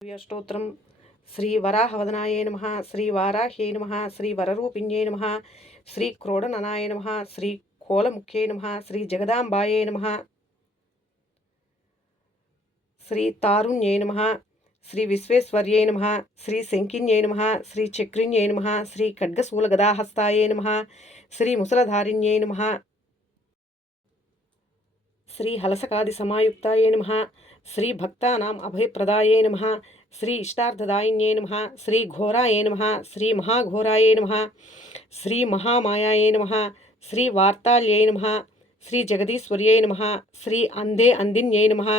స్తోత్రం. శ్రీ వరాహవదనాయ నమః, శ్రీ వారాహ్యై నమః, శ్రీ వరరూపిణ్యై నమః, శ్రీ క్రోడననాయ నమః, శ్రీ కోలముఖ్యై నమః, శ్రీ జగదాంబాయై నమః, శ్రీ తారుణ్యై నమః, శ్రీ విశ్వేశ్వర్యై నమః, శ్రీ శంకిన్యై నమః, శ్రీ చక్రిణ్యై నమః, శ్రీ ఖడ్గశూలగదాహస్తాయై నమః, శ్రీ ముసలధారిణ్యై నమః, శ్రీ హలసకాది సమాయుక్తాయై నమః, శ్రీ భక్తానాం అభయప్రదాయై నమః, శ్రీ ఇష్టార్థదాయిన్యై నమః, శ్రీ ఘోరాయై నమః, శ్రీ మహాఘోరాయై నమః, శ్రీ మహామాయాయై నమః, శ్రీ వార్తాళ్యై నమః, శ్రీ జగదీశ్వర్యై నమః, శ్రీ అందే అందిన్యై నమః,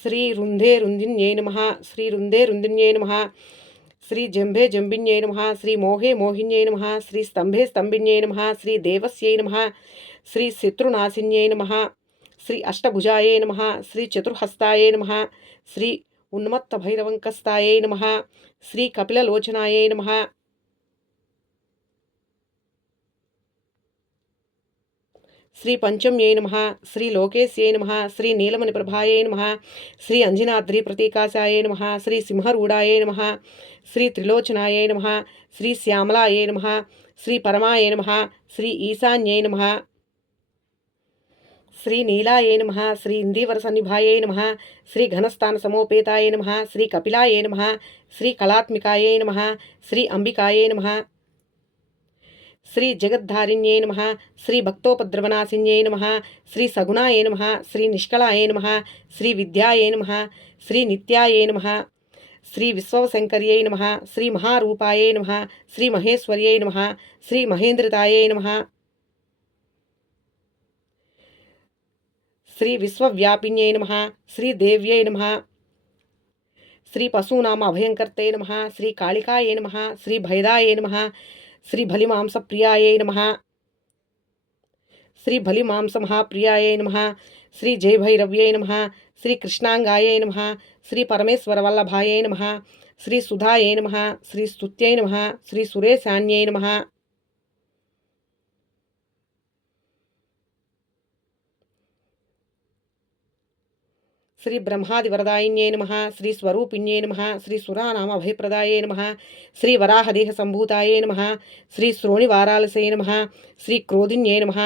శ్రీ రుంధే రుంధిన్యై నమః, శ్రీ రుంధే రుంధిన్యై నమః, శ్రీ జంభే జంభిన్యై నమః, శ్రీ మోహే మోహిన్యై నమః, శ్రీ స్తంభే స్తంభిన్యై నమః, శ్రీ దేవస్యై నమః, శ్రీ శత్రునాశిన్యై నమః, శ్రీ అష్టభుజాయై నమః, శ్రీ చతుర్హస్తాయై నమః, శ్రీ ఉన్మత్తభైరవంకస్తాయై నమః, శ్రీ కపిలలోచనాయై నమః, శ్రీ పంచమ్యై నమః, శ్రీ లోకేశ్యై నమః, శ్రీ నీలమణిప్రభాయై నమః, శ్రీ అంజనాద్రి ప్రతీకాశాయై నమః, శ్రీ సింహరూఢాయై నమః, శ్రీ త్రిలోచనాయై నమః, శ్రీ శ్యామలాయై నమః, శ్రీ పరమాయై నమః, శ్రీ ఈశాన్యై నమః, శ్రీ నీలాయై నమః, శ్రీ ఇందీవరసన్నిభాయై నమః, శ్రీ ఘనస్థాన సమోపేతాయై నమః, శ్రీ కపిలాయై నమః, శ్రీ కళాత్మికాయై నమః, శ్రీ అంబికాయై నమః, శ్రీ జగద్ధారిణ్యై నమః, శ్రీ భక్తోపద్రవనాశిన్యై నమః, శ్రీ సగుణాయై నమః, శ్రీ నిష్కళాయై నమః, శ్రీ విద్యాయై నమః, శ్రీ నిత్యాయై నమః, శ్రీ విశ్వశంకర్యై నమః, శ్రీ మహారూపాయై నమః, శ్రీ మహేశ్వర్యై నమః, శ్రీ మహేంద్రతాయై నమః, శ్రీ విశ్వవ్యాపిన్యై నమః, శ్రీ దేవ్యై నమః, శ్రీ పశూనామ అభయంకర్తై నమః, శ్రీ కాళికాయై నమః, శ్రీ భైదాయై నమః, శ్రీ బలిమాంసప్రియాయై నమః, శ్రీ బలిమాంసమహాప్రియాయై నమః, శ్రీ జయభైరవ్యై నమః, శ్రీ కృష్ణాంగాయై నమః, శ్రీ పరమేశ్వరవల్లభాయై నమః, శ్రీ సుధాయై నమః, శ్రీ స్తుత్యై నమః, శ్రీ సురేశాన్యై నమః, శ్రీ బ్రహ్మాదివరదాయిన్యై నమః, శ్రీ స్వరూపిణ్యై నమః, శ్రీ సురానామభయప్రదాయై నమః, శ్రీ వరాహదేహ సంభూతాయై నమః, శ్రీ శ్రోణివారాలసై నమః, శ్రీ క్రోధిన్యై నమః,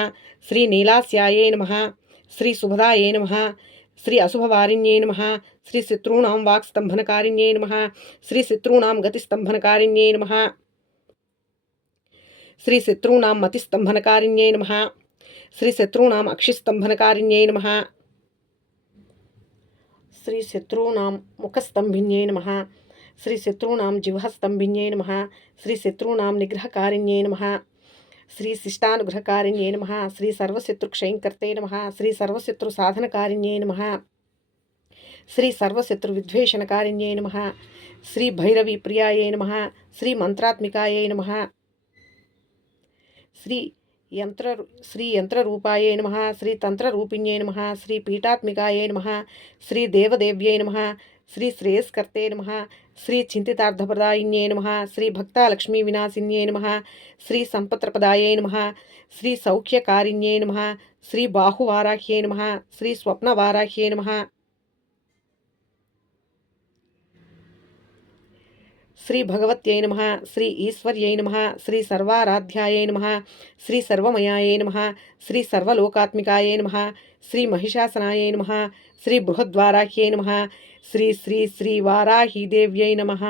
శ్రీ నీలాస్యాయై నమః, శ్రీ శుభదాయై నమః, శ్రీ అశుభవారిణ్యై నమః, శ్రీ శత్రూణాం వాక్స్తంభనకారిణ్యై నమః, శ్రీ శత్రూణాం గతిస్తంభనకారిణ్యై నమః, శ్రీ శత్రూణాం మతిస్తంభనకారిణ్యై నమః, శ్రీ శత్రూణాం అక్షిస్తంభనకారిణ్యై నమః, శ్రీ శత్రూణాం ముఖస్తంభిన్యై నమః, శ్రీ శత్రూణాం జిహ్వస్తంభిన్యై నమః, శ్రీ శత్రూణాం నిగ్రహకారిణ్యై నమః, శ్రీ శిష్టానుగ్రహకారిణ్యై నమః, శ్రీ సర్వశత్రుక్షయంకర్తే నమః, శ్రీ సర్వశత్రు సాధనకారిణ్యై నమః, శ్రీ సర్వశత్రు విద్వేషణకారిణ్యై నమః, శ్రీ భైరవీ ప్రియాయై నమః, శ్రీ మంత్రాత్మికాయై నమః, శ్రీ యంత్రరూపాయై నమః, శ్రీ తంత్రరూపిణ్యై నమః, శ్రీ పీఠాత్మికాయై నమః, శ్రీ దేవదేవ్యై నమః, శ్రీ శ్రేయస్కర్తే నమః, శ్రీ చింతితార్థప్రదాయిన్యై నమః, శ్రీ భక్తాలక్ష్మీ వినాశిన్యై నమః, శ్రీ సంపత్రప్రదాయై నమః, శ్రీ సౌఖ్యకారిణ్యై నమః, శ్రీ బాహువారాహ్యై నమః, శ్రీ స్వప్నవారాహ్యై నమః, శ్రీ భగవత్యై నమః, శ్రీ ఈశ్వర్యై నమః, శ్రీ సర్వారాధ్యాయై నమః, శ్రీ సర్వమయాయై నమః, శ్రీ సర్వలోకాత్మికాయై నమః, శ్రీ మహిషాసనాయై నమః, శ్రీ బృహద్వారాహ్యై నమః, శ్రీ శ్రీ శ్రీ వారాహీదేవ్యై నమః.